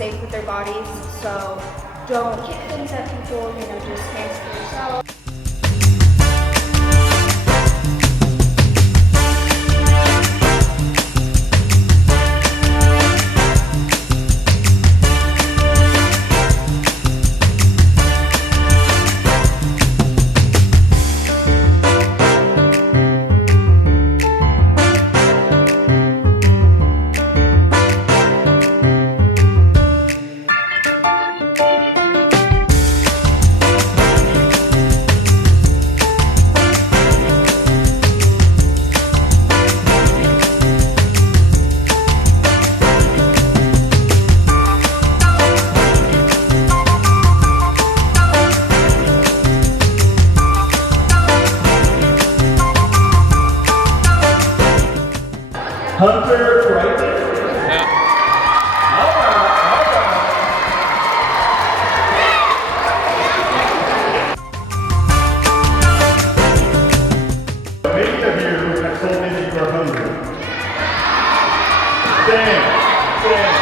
safe with their bodies. So don't kick things at people, you know, just hands to yourself. Hunter, right? Yeah. All right. Many of you have told me that you are hungry. Stand.